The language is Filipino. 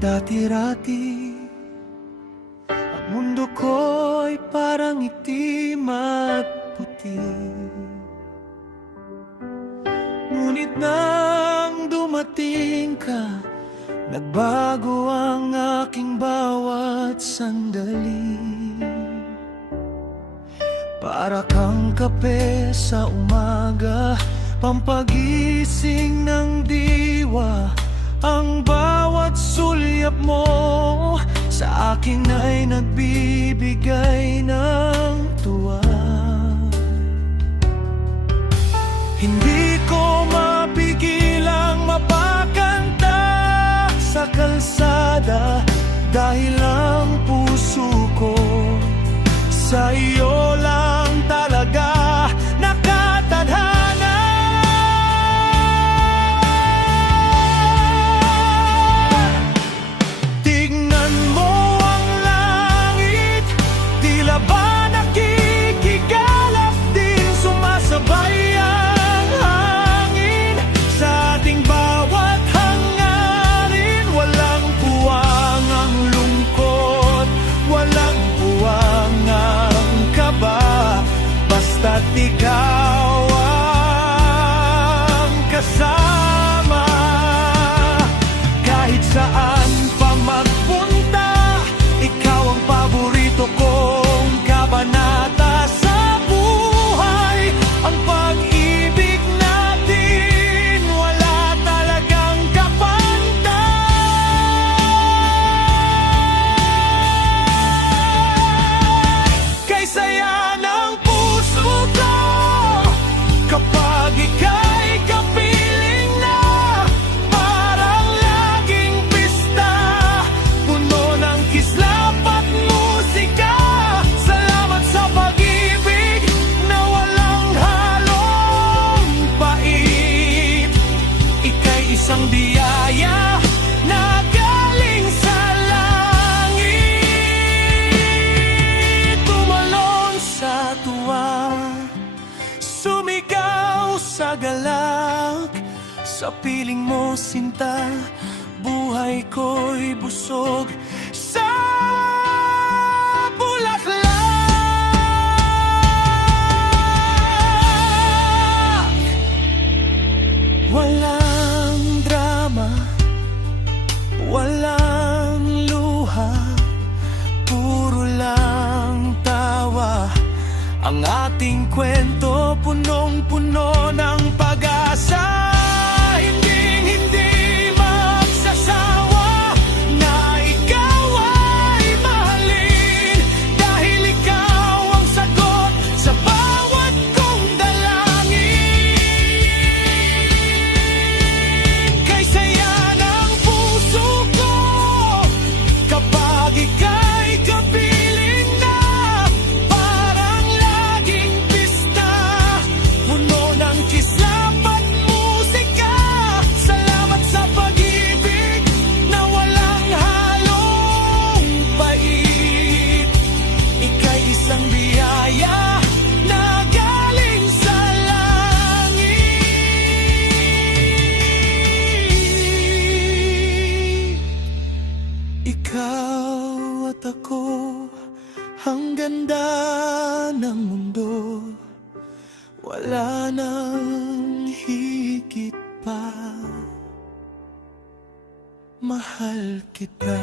Dati-rati ang mundo ko'y parang itim at puti. Ngunit nang dumating ka, nagbago ang aking bawat sandali. Para kang kape sa umaga, pampagising ng diwa. Ang bawat sulyap mo sa akin ay nagbibigay ng tuwa. Hindi ko mapigilang mapakanta sa kalsada, dahil ang puso ko sa iyo lang talaga nakatadhana. Tignan mo ang langit, tila ba nakikigalap din, sumasabay ang hangin sa ating bawat hangarin. Walang puwang ang lungkot, walang puwang ang kaba, basta't ikaw ang kasama. Kahit saan pa magpunta, ikaw ang paborito kong kabanata sa buhay. Ang pag-ibig natin, wala talagang kapantay. Kay saya ng puso ko kapag ika'y kapiling na, parang laging pista, puno ng kislap at musika. Salamat sa pag-ibig na walang halong pait. Ika'y isang biyaya na galing sa langit. Tumalon sa tuwa, sumigaw sa galak, sa piling mo sinta, buhay ko'y busog sa bulaklak. Walang drama, walang luha, puro lang tawa. Ang ating kwento punong-puno ng pag-asa. Hinding-hindi magsasawa na ikaw ay mahalin, dahil ikaw ang sagot sa bawat kong dalangin. Kay saya ng puso ko kapag ika'y kapiling na, parang laging pista, puno ng kislap at musika. Salamat sa pag-ibig na walang halong pait. Ika'y isang biyaya na galing sa langit. Ikaw at ako, ang ganda ng mundo, wala nang higit pa. Mahal kita.